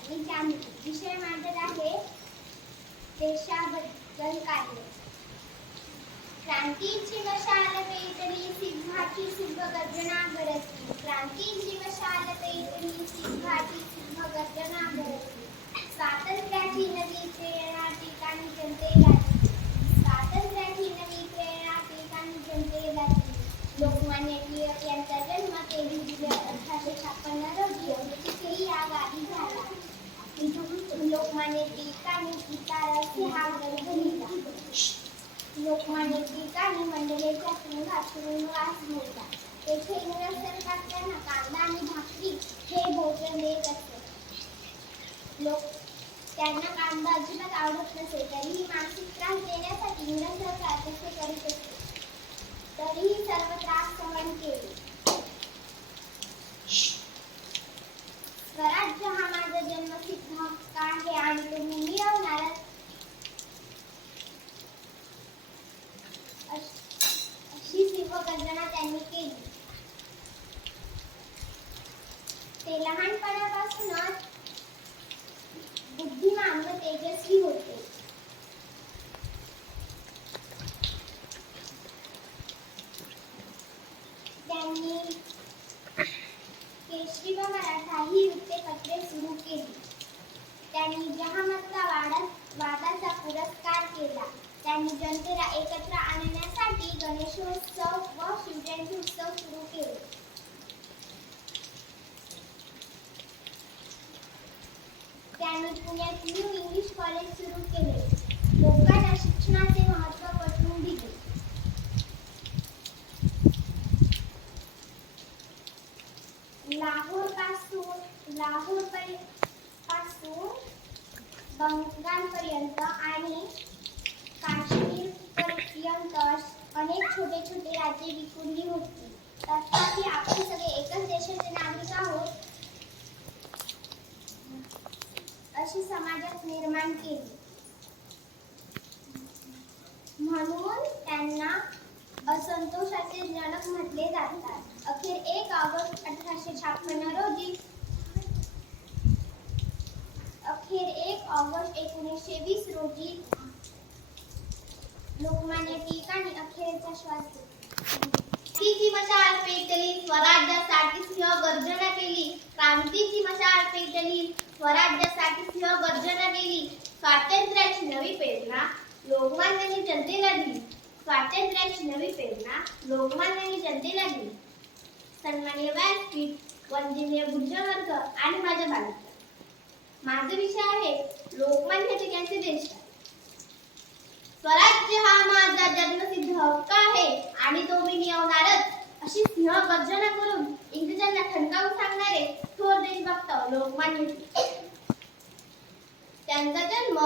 म्हणजे मी जाणते विषय मांडत आहे देशाबद्दल कार्य क्रांतीची मशाल पेटली सिंहाची सिंह गर्जना गरजली क्रांतीची मशाल पेटली सिंहाची सिंह गर्जना गरजली स्वातंत्र्याची नवी प्रेरणा ठिकाणी जनतेला स्वातंत्र्याची नवी प्रेरणा ठिकाणी जनतेला लोकमान्य टिळक यांचा जन्म तेवीस जुलै अठराशे छप्पन्न रोजी अमृतसरी या गावी झाला. लोकमान्य टिळकांनी गीतारसी हा ग्रंथ लिहिला लोकमान्य टिळकांनी मंडलेच्या तुरुंगात तुरुंगवास भोगला तेथे इंग्रज सरकार त्यांना कांदा आणि भाकरी हे भोजन देत असते. लोक त्यांना कांदा अजिबात आवडत नसे तरीही मानसिक त्रास देण्यासाठी इंग्रज सरकार तसे करीत असते. तरीही सर्व त्रास सहन केले स्वराज्य हा माझा जन्मसिद्ध हक्क आहे आणि तो मी मिळवणारच अश- अशी सिंहगर्जना त्यांनी केली ते लहानपणापासूनच बुद्धिमान व तेजस्वी होते त्यांनी केशरी व मराठा ही वृत्तपत्रे सुरू केली त्यांनी जहामतला वाडा वादाचा पुरस्कार केला त्यांनी जनतेला एकत्र आणण्यासाठी गणेशोत्सव व शिवजयंती उत्सव सुरू केले त्यांनी पुण्यात न्यू इंग्लिश कॉलेज सुरू केले लोकांना शिक्षणाचे महत्त्व पटवून दिले लाहोरपासून लाहोरपासून बंगालपर्यंत आणि काश्मीर पर्यंत अनेक छोटे छोटे राज्ये विखुरली होती तथापि आपण सगळे एकच देशाचे नागरिक आहोत अशी समाजात निर्माण केली म्हणून त्यांना असंतोषाचे जनक म्हटले जातात अखेर एक ऑगस्ट अठराशे छप्पन्न रोजी अखेर एक ऑगस्ट एकोणीसशे वीस रोजी लोकमान्य टिळकांनी अखेरचा श्वास क्रांतीची मशाल पेटली स्वराज्यासाठी सिंह गर्जना केली. क्रांतीची मशाल पेटली स्वराज्यासाठी सिंह गर्जना केली. स्वातंत्र्याची नवी प्रेरणा लोकमान्यांनी जनतेला दिली. स्वातंत्र्याची नवी प्रेरणा लोकमान्यांनी जनतेला दिली. सन्माननीय व्यासपीठ वंदनीय गुरुजनवर्ग आणि माझ्या बालक माझा विषय आहे लोकमान्य टिळकांचे देश स्वराज्य हा माझा जन्मसिद्ध हक्क आहे आणि तो मी मिळवणारच अशी सिंह गर्जना करून इंग्रजांना ठणकावून सांगणारे थोर देशभक्त लोकमान्य त्यांचा जन्म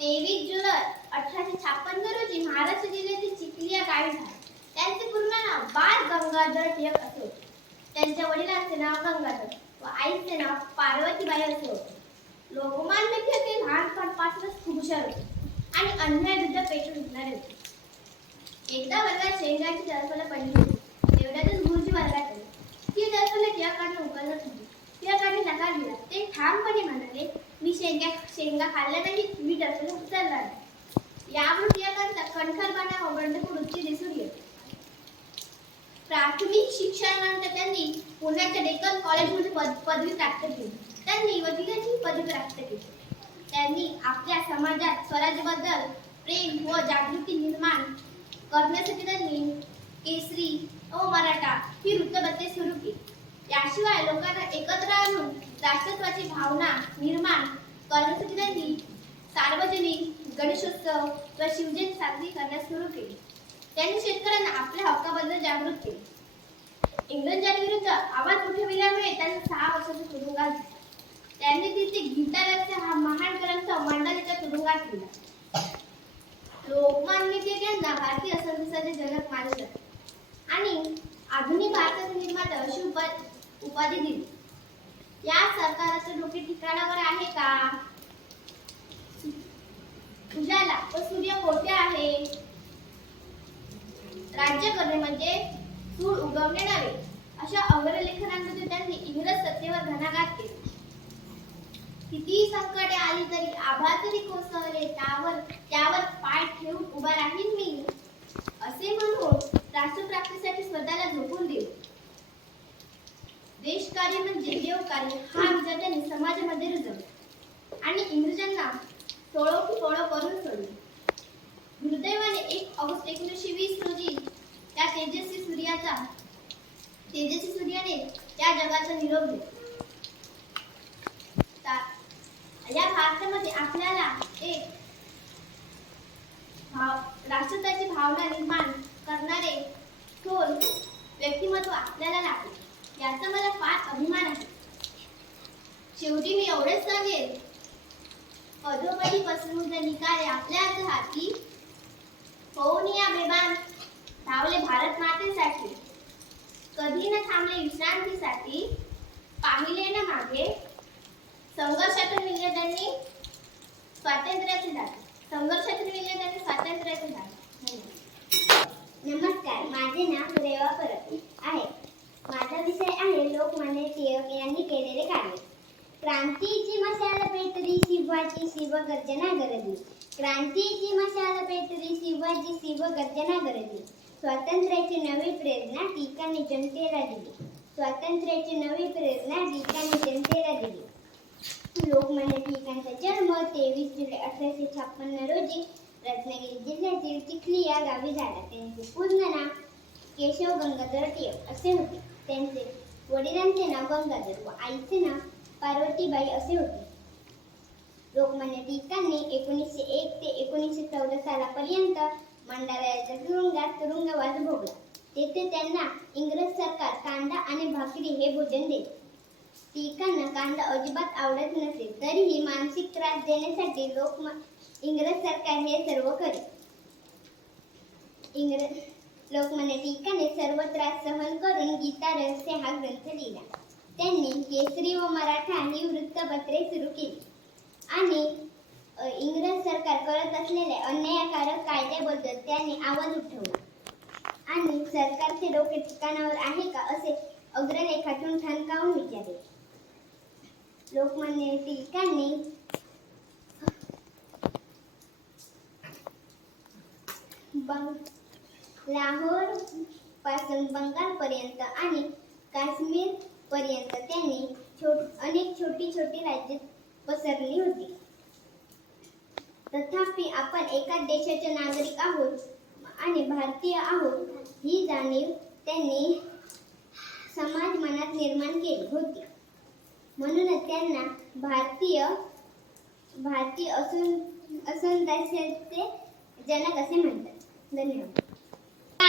तेवीस जुलै अठराशे छप्पन्न रोजी महाराष्ट्र जिल्ह्यातील चिखली या गावी झाला. त्यांचे पूर्ण नाव बाळ गंगाधर टिळक असे होते. त्यांच्या वडिलांचे नाव गंगाधर व आईचे नाव पार्वतीबाई असे होते. लोकमान्य ते हे लहानपणापासूनच खूप हुशार होते आणि अन्यायविरुद्ध पेटून उठणारे होते. एकदा वर्गात शेंगाची जळफळं पडली होती. तेवढ्यातच गुरुजी वर्गात आले. ती जळफळं टिळकांना उकलत होती टिळकांनी नकार दिला. ते ठामपणे म्हणाले मी शेंगा शेंगा खाल्ल्या नाही मी जळफळं उचलणार यावरून टिळकांचा कणखरपणा व बंडखोर दिसून येते. प्राथमिक शिक्षणानंतर त्यांनी पुण्याच्या डेक्कन कॉलेजमध्ये पद पदवी प्राप्त केली. त्यांनी वकिलाची पदवी प्राप्त केली. त्यांनी आपल्या समाजात स्वराज्याबद्दल प्रेम व जागृती निर्माण करण्यासाठी त्यांनी केसरी व मराठा ही वृत्तपत्रे सुरू केली. याशिवाय लोकांना एकत्र आणून राष्ट्रत्वाची भावना निर्माण करण्यासाठी त्यांनी सार्वजनिक गणेशोत्सव व शिवजयंती साजरी करण्यास सुरू केली. त्यांनी शेतकऱ्यांना आपल्या हक्काबद्दल जागृत केले. इंग्रजांविरुद्ध आवाज उठविल्यामुळे त्यांना सहा वर्षाचा तुरुंगात दिला. त्यांनी तिथे गीतारचा हा महान ग्रंथ मंडळीच्या तुरुंगात लिहिला. लोकमान्य टिळक यांना भारतीय संदेशाचे जनक मानले. जाते आणि आधुनिक भारताचे निर्माता अशी उपा उपाधी दिली. या सरकाराचे डोके ठिकाणावर आहे का? उजाला व सूर्य कोठे आहे? राज्य करणे म्हणजे सूळ उगवणे नव्हे. अशा अग्रलेखनांमध्ये त्यांनी इंग्रज सत्तेवर घणाघात केली. कितीही संकटे आली तरी आभा तरी कोसळले त्यावर त्यावर पाय ठेवून उभा राहीन मी. असे म्हणून राष्ट्रप्राप्तीसाठी स्वतःला झोपून देऊ. देशकार्य म्हणजे देवकार्य हा विचार त्यांनी समाजामध्ये रुजवला. आणि इंग्रजांना सोळो की करून सोडले. दुर्दैवाने एक ऑगस्ट एकोणीसशे वीस रोजी त्या तेजस्वी सूर्याचा तेजस्वी सूर्याने त्या जगाचा निरोप दिला या भारतामध्ये आपल्याला एक भाव राष्ट्रताची भावना निर्माण करणारे थोर व्यक्तिमत्व आपल्याला लागले. याचा मला फार अभिमान आहे. शेवटी मी एवढेच सांगेल पदोपदी पसरून निकाल आपल्या हाती होऊन या बेबान धावले भारत मातेसाठी. कधी न थांबले विश्रांतीसाठी. पाहिले न मागे संघर्षातून मिळले त्यांनी स्वातंत्र्याचे दार संघर्षातून मिळले त्यांनी स्वातंत्र्याचे दार नमस्कार माझे नाव रेवा परब आहे. माझा विषय आहे लोकमान्य टिळक यांनी केलेले कार्य. क्रांतीची मशाल पेटली शिवाची शिव गर्जना गरजली. क्रांतीची मशाल पेटली शिवाजी शिव गर्जना गरजली स्वातंत्र्याची नवी प्रेरणा टीकाने जनतेला दिली. स्वातंत्र्याची नवी प्रेरणा टीकाने जनतेला दिली. लोकमान्य टिळकांचा जन्म तेवीस जुलै अठराशे छप्पन्न रोजी रत्नागिरी जिल्ह्यातील चिखली या गावी झाला. त्यांचे पूर्ण नाव केशव गंगाधर टिळक असे होते. त्यांचे वडिलांचे नाव गंगाधर व आईचे नाव पार्वतीबाई असे होते. लोकमान्य टिळकांनी एकोणीसशे एक ते एकोणीसशे चौदा सालापर्यंत मंडालयाच्या तुरुंगात तुरुंगवास भोगला. तेथे त्यांना इंग्रज सरकार कांदा आणि भाकरी हे भोजन देते. टिळकांना कांदा अजिबात आवडत नसे तरीही मानसिक त्रास देण्यासाठी लोक इंग्रज सरकार हे सर्व करे इंग्रज लोकमान्य टिळकाने सर्व त्रास सहन करून गीता रहस्य हा ग्रंथ लिहिला. त्यांनी केसरी व मराठा ही वृत्तपत्रे सुरू केली आणि अ, इंग्रज सरकार करत असलेले अन्यायकारक कायद्याबद्दल त्यांनी आवाज उठवला. आणि सरकारचे डोके ठिकाणावर आहे का असे अग्रलेखातून ठणकावून विचारले. लोकमान्य टिळकांनी लाहोरपासून बंगाल पर्यंत आणि काश्मीर पर्यंत त्यांनी छोट अनेक छोटी छोटी राज्य पसरली होती. तथापि आपण एकाच देशाचे नागरिक आहोत आणि भारतीय आहोत ही जाणीव त्यांनी समाज मनात निर्माण केली होती. म्हणूनच त्यांना भारतीय भारतीय असून असून देशाचे जनक असे म्हणतात. धन्यवाद.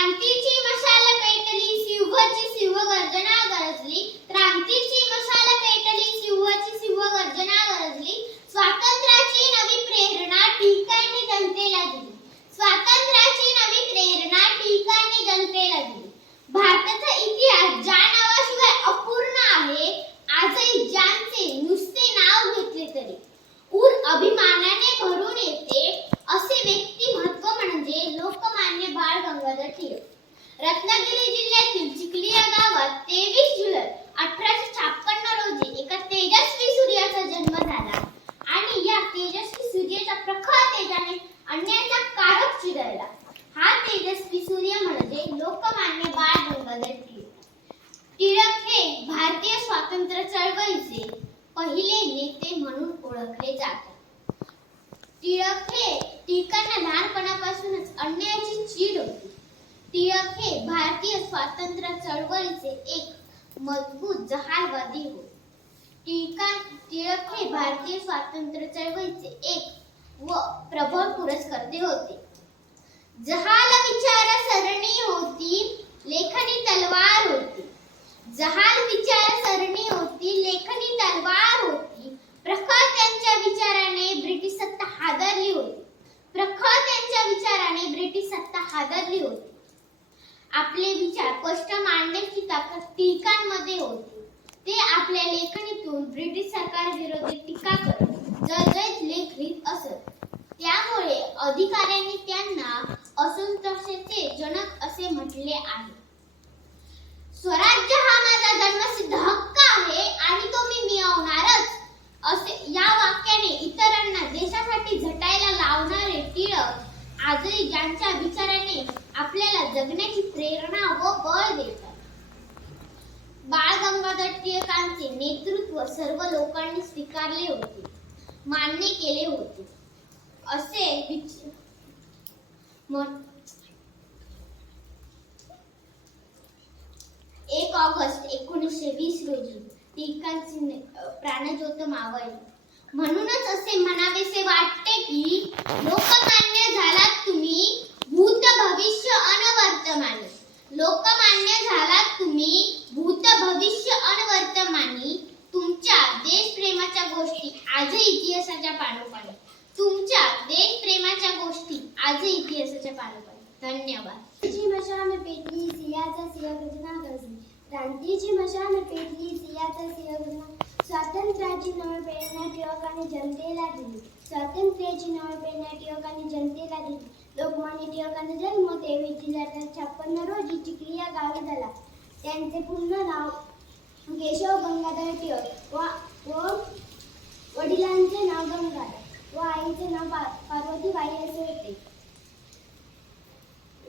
क्रांतीची मशाल पेटली शिवची शिव गर्जना गरजली. क्रांतीची मशाल पेटली शिवची शिव गर्जना गरजली. स्वातंत्र्याची नवी प्रेरणा टिळकांनी जनतेला दिली. स्वातंत्र्याची नवी प्रेरणा टिळकांनी जनतेला दिली. भारताचा इतिहास ज्या नावाशिवाय अपूर्ण आहे आजही ज्यांचे नुसते नाव घेतले तरी. पूर अभिमानाने भरून येते असे व्यक्तिमत्व म्हणजे लोकमान्य बाळ गंगाधर टिळक. रत्नागिरी जिल्ह्यातील चिखली या गावात तेवीस जुलै अठराशे छप्पन्न रोजी एका तेजस्वी सूर्याचा जन्म झाला. आणि या तेजस्वी सूर्याच्या प्रखर तेजाने अन्यायाचा कारक चिरळला हा तेजस्वी सूर्य म्हणजे लोकमान्य बाळ गंगाधर टिळक. टिळक हे भारतीय स्वातंत्र्य चळवळीचे पहिले नेते म्हणून ओळखले जातात टिळक हे टिळकांना लहानपणापासूनच अन्यायाची चीड होती. टिळक हे भारतीय स्वातंत्र्य चळवळीचे एक मजबूत जहालवादी होते. टिळका टिळक हे भारतीय स्वातंत्र्य चळवळीचे एक व प्रबळ पुरस्कर्ते होते. जहाल विचार सरणी होती लेखनी तलवार होती. जहाल विचार सरणी होती लेखनी तलवार होती. प्रखर त्यांच्या विचाराने ब्रिटिश सत्ता हादरली होती. प्रखर त्यांच्या विचाराने ब्रिटिश सत्ता हादरली होती. आपले विचार कष्ट मांडण्याची ताकद टिळकांमध्ये होती. ते आपल्या लेखणीतून ब्रिटिश सरकार विरोधी टीका करत जळजळीत लेख लिहित असत त्यामुळे अधिकाऱ्यांनी त्यांना असंतोषाचे जनक असे म्हटले आहे स्वराज्य हा माझा जन्मसिद्ध हक्क आहे आणि तो मी मिळवणारच असे यावर आजही ज्यांच्या विचाराने आपल्याला जगण्याची प्रेरणा व बळ देतात. बाळ गंगाधर टिळकांचे नेतृत्व सर्व लोकांनी स्वीकारले होते मान्य केले होते. असे विच- एक ऑगस्ट एकोणीसशे वीस रोजी टिळकांचे प्राणज्योत मावळली. म्हणूनच असे म्हणावेसे वाटते की लोकमान्य झालात तुम्ही भूत भविष्य अनवर्तमानी. लोकमान्य झालात तुम्ही भूत भविष्य अनवर्तमानी. तुमच्या देशप्रेमाच्या गोष्टी आजही इतिहासाच्या पाठोपाठ तुमच्या देशप्रेमाच्या गोष्टी आजही इतिहासाच्या पाठोपाठ धन्यवाद. क्रांतीची मशान पेटली सियाचा सिंहगर्जना गरजली क्रांतीची मशान पेटली सियाचा सिंहगर्जना स्वातंत्र्याची नवी प्रेरणा टिळकाने जनतेला दिली स्वातंत्र्याची नवी प्रेरणा टिळकाने जनतेला दिली लोकमान्य टिळकांचा जन्म तेवीस जुलै छप्पन्न रोजी चिखलिया गावी झाला त्यांचे पूर्ण नाव केशव गंगाधर टिळक व व वडिलांचे नाव गंगाधर व आईचे नाव पा पार्वतीबाई असे होते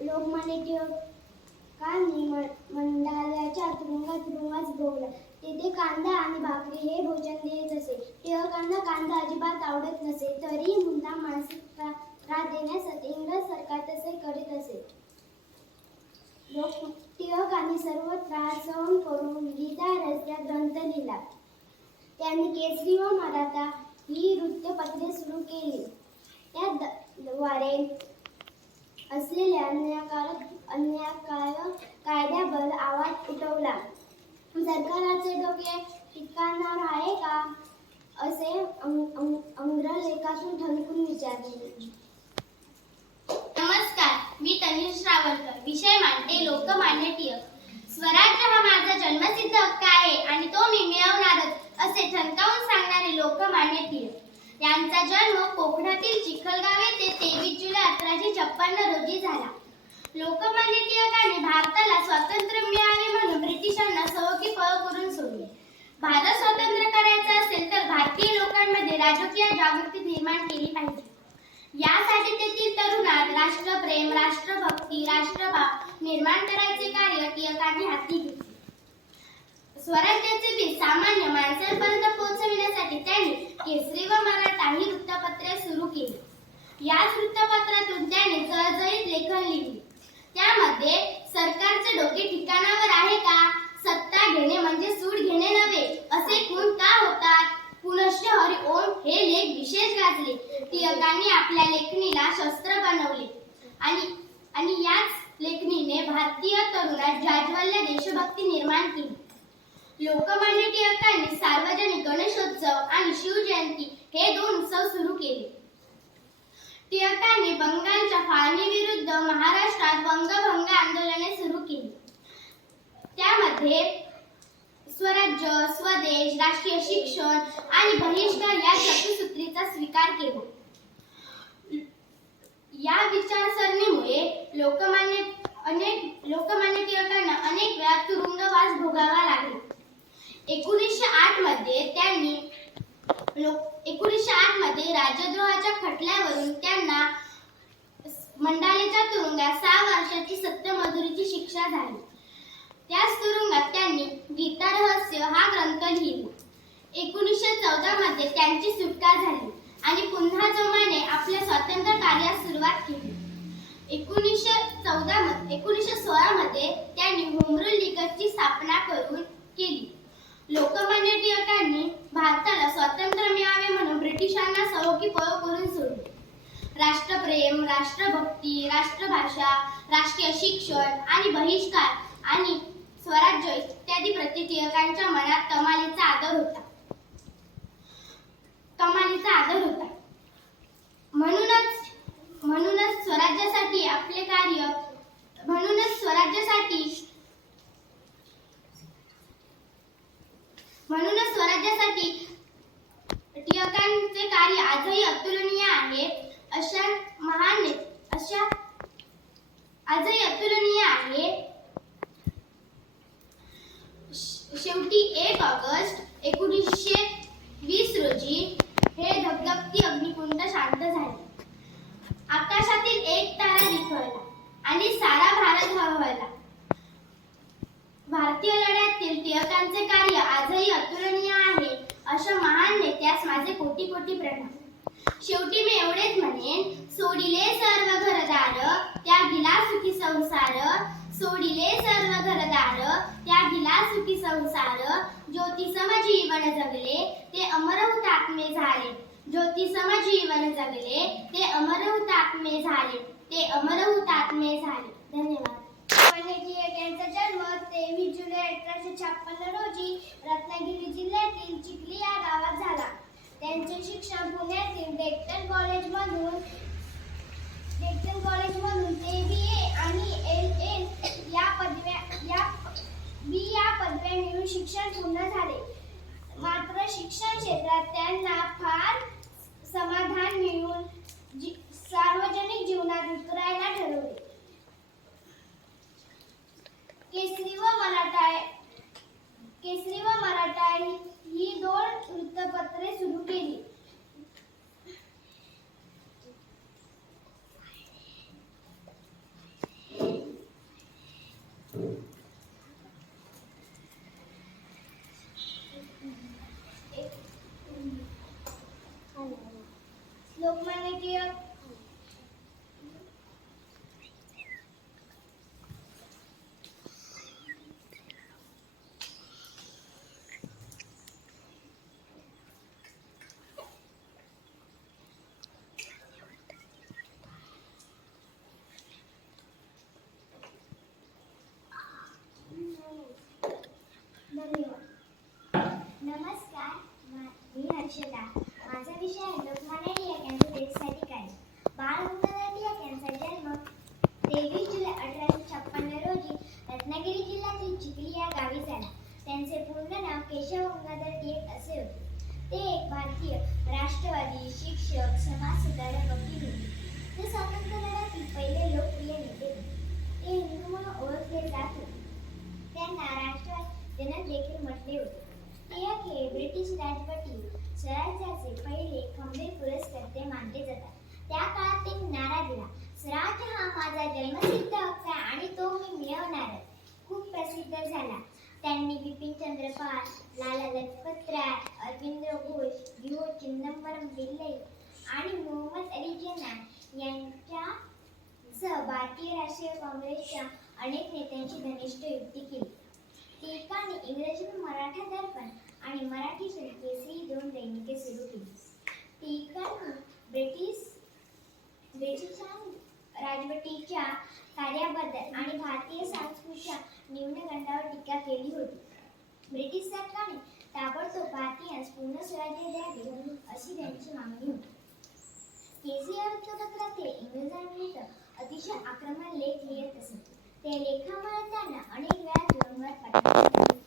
लोकमान्य टिळकांनी म- मंडाल्याच्या तुरुंगात तुरुंगात भोगला तेथे कांदा आणि भाकरी हे भोजन देत असे. टिळकांना कांदा अजिबात आवडत नसे तरी मुद्दा मानसिक त्रास देण्यासाठी इंग्रज सरकार तसे करीत असे. लोक टिळकांनी सर्व त्रास सहन करून गीता रस्त्या ग्रंथ लिहिला. त्यांनी केसरी व मराठा ही वृत्तपत्रे सुरू केली. त्या द्वारे असलेल्या अन्यायकारक अन्यायकारक कायद्यावर आवाज उठवला. सरकाराचे डोके ठिकाणावर आहे का? असे अंग्रलेखातून ठणकून विचारले. नमस्कार मी तनिष रावळकर विषय मांडते लोकमान्य टिळक स्वराज्य हा माझा जन्मसिद्ध हक्क आहे आणि तो मी मिळवणारच असे ठणकावून सांगणारे लोकमान्य टिळक यांचा जन्म कोकणातील चिखलगाव येथे तेवीस जुलै अठराशे छप्पन्न रोजी झाला. लोकमान्य टिळकाने भारताला स्वातंत्र्य मिळावे म्हणून ब्रिटिशांना सवकी पळ करून सोडले. भारत स्वतंत्र करायचा असेल तर भारतीय लोकांमध्ये राजकीय जागृती निर्माण केली पाहिजे. यासाठी तेथील तरुणात राष्ट्रप्रेम राष्ट्रभक्ती राष्ट्रभाव निर्माण करायचे कार्य टिळकांनी हाती घेतले. स्वराज्याचे बीज सामान्य माणसांपर्यंत पोहोचविण्यासाठी त्यांनी केसरी व मराठा ही वृत्तपत्रे सुरू केली. याच वृत्तपत्रातून त्याने जळजळीत लेखन लिहिले. त्यामध्ये सरकारचे डोके ठिकाणावर आहे का सत्ता घेणे म्हणजे सूड घेणे नव्हे असे गुण का होतात पुनश्च हरी ओम हे लेख विशेष गाजले टिळकांनी आपल्या लेखणीला शस्त्र बनवले आणि आणि याच लेखणीने भारतीय तरुणात जाज्वल्य देशभक्ती निर्माण केली लोकमान्य टिळकांनी सार्वजनिक गणेशोत्सव आणि शिवजयंती हे दोन उत्सव सुरू केले टिळकांनी बंगालच्या फाळणीविरुद्ध महाराष्ट्रात वंगभंग आंदोलने सुरू केली त्यामध्ये स्वराज्य स्वदेश राष्ट्रीय शिक्षण आणि बहिष्कार या चतुसूत्रीचा स्वीकार केला या विचारसरणीमुळे लोकमान्य अनेक लोकमान्य टिळकांना अनेक वेळा तुरुंगवास भोगावा लागला एकोणीसशे आठमध्ये त्यांनी लोक एकोणीसशे आठमध्ये राजद्रोहाच्या खटल्यावरून त्यांना मंडालेच्या तुरुंगात सहा वर्षाची सत्तमजुरीची शिक्षा झाली. त्याच तुरुंगात त्यांनी गीता रहस्य हा ग्रंथ लिहिला. एकोणीसशे चौदा मध्ये त्यांची सुटका झाली आणि पुन्हा जोमाने आपल्या स्वातंत्र्य कार्यास सुरुवात केली. एकोणीसशे चौदा मध्ये एकोणीसशे सोळा मध्ये त्यांनी होमरूल लीगची स्थापना करून केली. लोकमान्य टिळकांनी भारताला स्वातंत्र्य मिळावे म्हणून ब्रिटिशांना सहोकी पळ करून सोडले. राष्ट्रप्रेम राष्ट्रभक्ती राष्ट्रभाषा राष्ट्रीय शिक्षण आणि बहिष्कार आणि स्वराज्य इत्यादी प्रति टिळकांच्या मनात कमालीचा आदर होता. कमालीचा आदर होता. म्हणूनच म्हणूनच स्वराज्यासाठी आपले कार्य म्हणूनच स्वराज्यासाठी म्हणूनच स्वराज्यासाठी टिळकांचे कार्य आजही अतुलनीय आहे अशा महान ने- अशा आजही अतुलनीय आहे श- शेवटी एक ऑगस्ट एकोणीसशे वीस रोजी हे धगधगती अग्निकुंड शांत झाले आकाशातील एक त्यास माझे कोटी कोटी प्रणाम शेवटी मी एवढेच म्हणेन सोडिले सर्व घरदार त्यागिला सुखी संसार सोडिले सर्व घरदार त्यागिला सुखी संसार ज्योती सम जीवन जगले ते अमर हुतात्मे झाले. ज्योती सम जीवन जगले ते अमर हुतात्मे झाले. ते अमर हुतात्मे झाले. धन्यवाद. यांचा जन्म तेवीस जुलै अठराशे छप्पन्न रोजी रत्नागिरी जिल्ह्यातील चिखली या गावात झाला. त्यांचे शिक्षण पुण्यातील डेक्कन कॉलेजमधून डेक्कन कॉलेजमधून ते बी ए आणि एल एल या पदव्या या बी या पदव्या मिळून शिक्षण पूर्ण झाले. मात्र शिक्षण क्षेत्रात त्यांना फार समाधान मिळून जी- सार्वजनिक जीवनात उतरायला ठरवले. केसरी व मराठा केसरी व मराठा ही दोन वृत्तपत्रे सुरू केली. लोकमान्य नमस्कार मी हर्षदा. माझा विषय आहे लोकमान्य टिळक ठिकाणी देशासाठी टिळक यांचा जन्म तेवीस जुलै अठराशे छप्पन्न रोजी रत्नागिरी जिल्ह्यातील चिखली या गावी झाला. त्यांचे पूर्ण नाव केशव गंगाधर टिळक असे होते. ते एक भारतीय राष्ट्रवादी शिक्षक समाजसुधारक वकील होते. ते स्वातंत्र्य लढ्यातील पहिले लोकप्रिय नेते होते. ते हिंदू म्हणून ओळखले जात होते. त्यांना राष्ट्रवादी जनक देखील म्हटले होते. टिळक हे ब्रिटिश राजवटी स्वराज्याचे पहिले खंबीर पुरस्कर्ते मानले जातात. त्या काळात त्यांनी नारा दिला. स्वराज्य हा माझा जन्मसिद्ध हक्क आहे आणि तो मी मिळवणारच. खूप प्रसिद्ध झाला. त्यांनी बिपिनचंद्र पाल लाला लजपत राय अरविंद घोष विहो चिदंबरम पिल्लई आणि मोहम्मद अली जिन्ना यांच्या सह भारतीय राष्ट्रीय काँग्रेसच्या अनेक नेत्यांची घनिष्ठ युक्ती केली. टिळकांनी इंग्रजी व मराठा दर्पण आणि मराठी केसरी ही दोन दैनिके सुरू केली. टिळकांनी ब्रिटिश ब्रिटिशां राजवटीच्या कार्याबद्दल आणि भारतीय संस्कृतीच्या न्यूनगंडावर टीका केली होती. ब्रिटिश सरकारने ताबडतोब भारतीयांस पूर्ण स्वराज्य द्यावे अशी त्यांची मागणी होती. केसी या ते इंग्रजांविरुद्ध अतिशय आक्रमक लेख लिहित असत. ते लेखामुळे त्यांना अनेक वेळा तुरुंगात पाठवले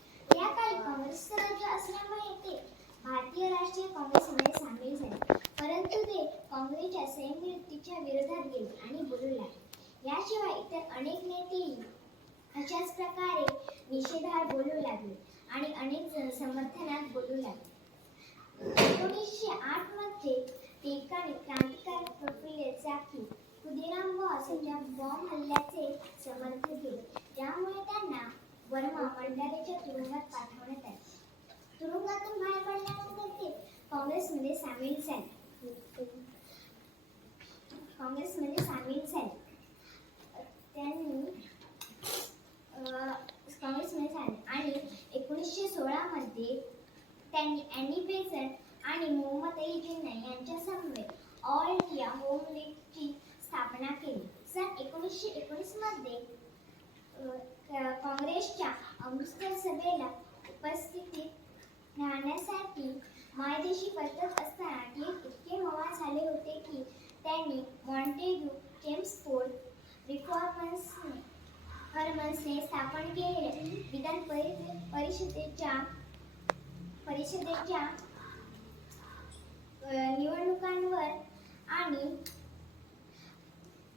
राज्य असल्यामुळे ते भारतीय राष्ट्रीय काँग्रेसमध्ये सामील झाले. परंतु ते काँग्रेसच्या स्वयंवृत्तीच्या विरोधात गेले आणि बोलू लागले याशिवाय इतर अनेक नेतेही अशाच प्रकारे निषेधार बोलू लागले आणि अनेक समर्थनात बोलू लागले. एकोणीसशे आठमध्ये टिळकाने क्रांतिकारक प्रफुल्ल चाकी खुदिराम बॉस यांच्या बॉम्ब हल्ल्याचे समर्थन केले. ज्यामुळे त्यांना वर्मा मंडालेच्या तुरुंगात पाठवण्यात आले. तुरुंगातून बाहेर पडल्यानंतर ते काँग्रेसमध्ये सामील झाले. काँग्रेसमध्ये सामील झाले. त्यांनी काँग्रेसमध्ये झाले. आणि एकोणीसशे सोळामध्ये त्यांनी अॅनी बेझंट आणि मोहम्मद अली जिन्ना यांच्या समवेत ऑल इंडिया होम लीगची स्थापना केली. सन एकोणीसशे एकोणीसमध्ये काँग्रेसच्या अमृतसर सभेला उपस्थितीत राहण्यासाठी मायदेशी परतत असताना टिळक इतके मवा झाले होते की त्यांनी मॉन्टेग्यू चेम्सफोर्ड रिफॉर्मन्स हर्मन्सने स्थापन केलेल्या विधान परि- परिषदेच्या परिषदेच्या निवडणुकांवर आणि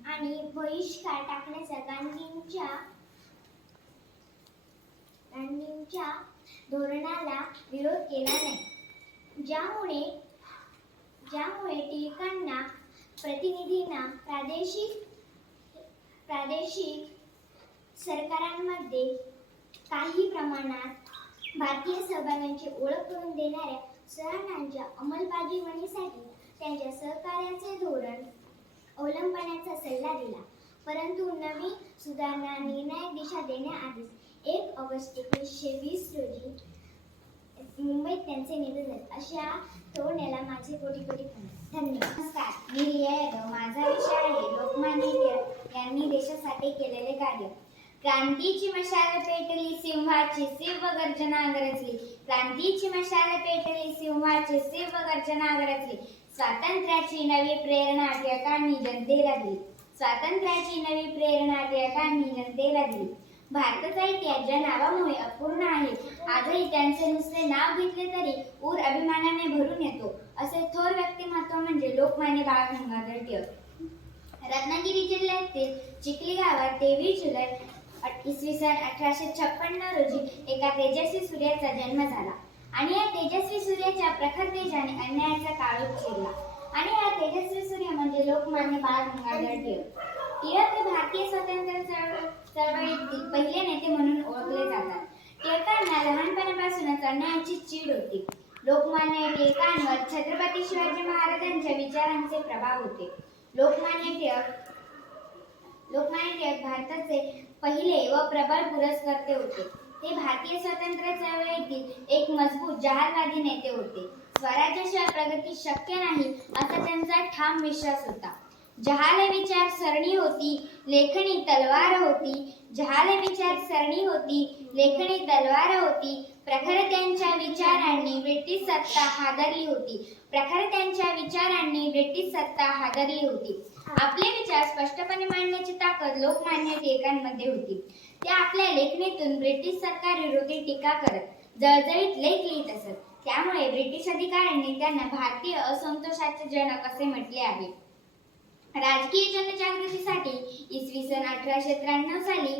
आणि बहिष्कार टाकण्याचा गांधींच्या गांधींच्या धोरणाला विरोध केला नाही. ज्यामुळे ज्यामुळे टिळकांना प्रतिनिधींना प्रादेशिक प्रादेशिक सरकारांमध्ये काही प्रमाणात भारतीय सहभागांची ओळख करून देणाऱ्या सुधारणांच्या अंमलबजावणीसाठी त्यांच्या सहकार्याचे धोरण अवलंबण्याचा सल्ला दिला. परंतु नवीन सुधारणा निर्णायक दिशा देण्याआधीच एक ऑगस्ट एकोणीसशे वीस रोजी मुंबईत त्यांचे निधन झाले. अशा तोरण्याला माझे कोटी कोटी धन्यवाद. नमस्कार. मी रिया यादव. माझा विषय आहे लोकमान्य टिळक यांनी देशासाठी केलेले कार्य. क्रांतीची मशाल पेटली सिंहाची सिंह गर्जना गरजली. क्रांतीची मशाल पेटली सिंहाची सिंह गर्जना गरजली. स्वातंत्र्याची नवी प्रेरणा टिळकांनी जनतेला दिली. स्वातंत्र्याची नवी प्रेरणा टिळकांनी जनतेला दिली. भारताचा इतिहास ज्या नावामुळे अपूर्ण आहे आजही त्यांचे नुसते नाव घेतले तरी ऊर अभिमानाने भरून येतो. असे थोर व्यक्तिमत्व म्हणजे लोकमान्य बाळ गंगाधर टिळक. रत्नागिरी जिल्ह्यातील चिखली गावात तेवीस जुलै इसवी सन अठराशे छप्पन्न रोजी एका तेजस्वी सूर्याचा जन्म झाला आणि या तेजस्वी सूर्याच्या प्रखर तेजाने अन्यायाचा काळ चिरला आणि हा तेजस्वी सूर्य म्हणजे लोकमान्य बाळ गंगाधर टिळक. टिळक हे भारतीय स्वातंत्र्य चळवळ- चळवळीतील पहिले नेते म्हणून ओळखले जातात. टिळकांना लहानपणापासूनच अन्यायाची चीड होती. लोकमान्य टिळकांवर छत्रपती शिवाजी महाराजांच्या विचारांचे प्रभाव होते. लोकमान्य टिळक लोकमान्य टिळक भारताचे पहिले व प्रबळ पुरस्कर्ते होते. ते भारतीय स्वातंत्र्य चळवळीतील एक मजबूत जहालवादी नेते होते. स्वराज्याशिवाय प्रगती शक्य नाही असा त्यांचा ठाम विश्वास होता. जहाल विचार सरणी होती लेखणी तलवार होती. जहाल विचार सरणी होती लेखणी तलवार होती. प्रखर त्यांच्या विचारांनी ब्रिटिश सत्ता हादरली होती. प्रखर त्यांच्या विचारांनी ब्रिटिश सत्ता हादरली होती. आपले विचार स्पष्टपणे मांडण्याची ताकद लोकमान्य टिळकांमध्ये होती. ते आपल्या लेखणीतून ब्रिटिश सरकार विरोधी टीका करत जळजळीत लेख लिहित असत. त्यामुळे ब्रिटिश अधिकाऱ्यांनी त्यांना भारतीय असंतोषाचे जनक असे म्हटले आहे. राजकीय जनजागृतीसाठी इसवी सन अठराशे त्र्याण्णव साली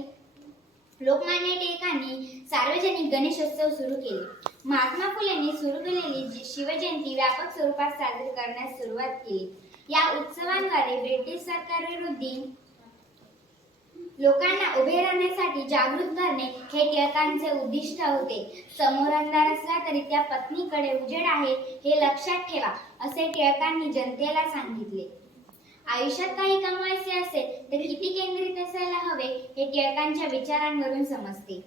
लोकमान्य टिळकांनी सार्वजनिक गणेशोत्सव सुरू केले. महात्मा फुलेंनी सुरू केलेली शिवजयंती व्यापक स्वरूपात साजरी करण्यास सुरुवात केली. या उत्सवांद्वारे ब्रिटिश सरकारविरोधी लोकांना उभे राहण्यासाठी जागृत करणे हे टिळकांचे उद्दिष्ट होते. समोर अंधार असला तरी त्या पत्नीकडे उजेड आहे हे लक्षात ठेवा असे टिळकांनी जनतेला सांगितले. आयुष्यात काही कमवायचे असेल तर किती केंद्रित असायला हवे हे टिळकांच्या विचारांवरून समजते.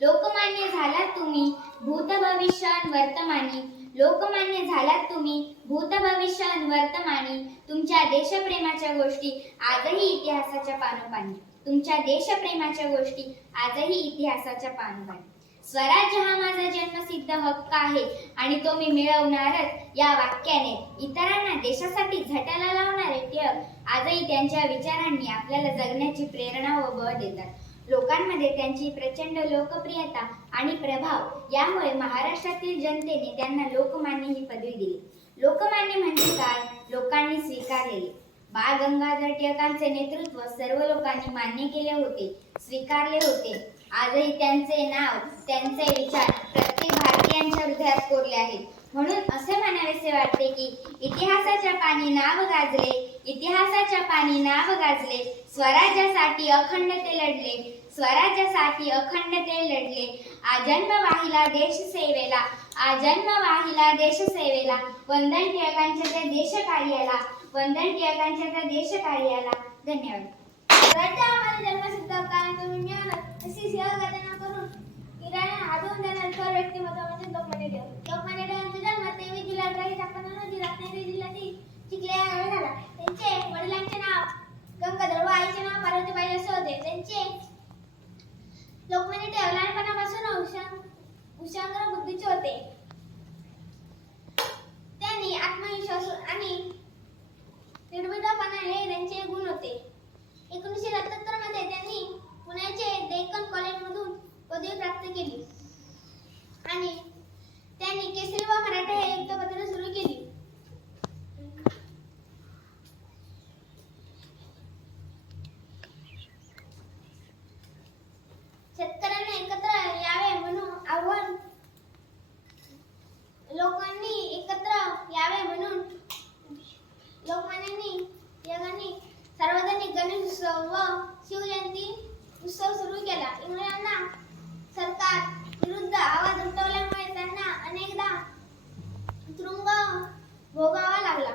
लोकमान्य झालात तुम्ही भूत भविष्य वर्तमानी. लोकमान्य झालात तुम्ही भूत भविष्य वर्तमानी. तुमच्या देशप्रेमाच्या गोष्टी आजही इतिहासाच्या पानोपानी. तुमच्या देशप्रेमाच्या गोष्टी आजही इतिहासाच्या पानोपानी. स्वराज्य हा माझा जन्मसिद्ध हक्क आहे आणि तो मी मिळवणारच. या वाक्याने इतरांना देशासाठी झटायला लावणारे टिळक आजही त्यांच्या विचारांनी आपल्याला जगण्याची प्रेरणा व बळ देतात. लोकांमध्ये त्यांची प्रचंड लोकप्रियता आणि प्रभाव यामुळे महाराष्ट्रातील जनतेने त्यांना लोकमान्य ही पदवी दिली. लोकमान्य म्हणजे काय? लोकांनी स्वीकारलेले. बाळ गंगाधर टिळकांचे नेतृत्व सर्व लोकांनी मान्य केले होते स्वीकारले होते. आजही त्यांचे नाव त्यांचे विचार प्रत्येक भारतीयांच्या हृदयात कोरले आहेत. म्हणून असे म्हणावेसे वाटते की इतिहासाच्या पाणी नाव गाजले इतिहासाच्या पाणी नाव गाजले स्वराज्यासाठी अखंडते लढले स्वराज्यासाठी अखंडते लढले. आजन्म वाहिला देश सेवेला आजन्म वाहिला देश सेवेला वंदन टिळकांच्या त्या देश कार्याला वंदन टिळकांच्या त्या देश कार्याला धन्यवाद आम्हाला जन्मसिद्ध कारण तुम्ही मिळालं अशी सेवा करताना करून इराणी आधून त्यानंतर व्यक्तिमत्व म्हणजे लोकमान्य टिळक लोकमान्य टिळकांचा गणेश उत्सव व शिवजयंती उत्सव सुरू केला. इंग्रजांना सरकार विरुद्ध आवाज उठवल्यामुळे त्यांना अनेकदा तुरुंग भोगावा लागला.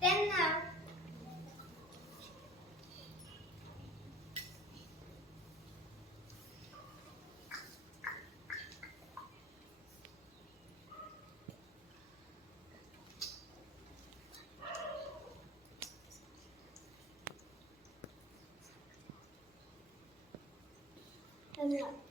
त्यांना धन्यवाद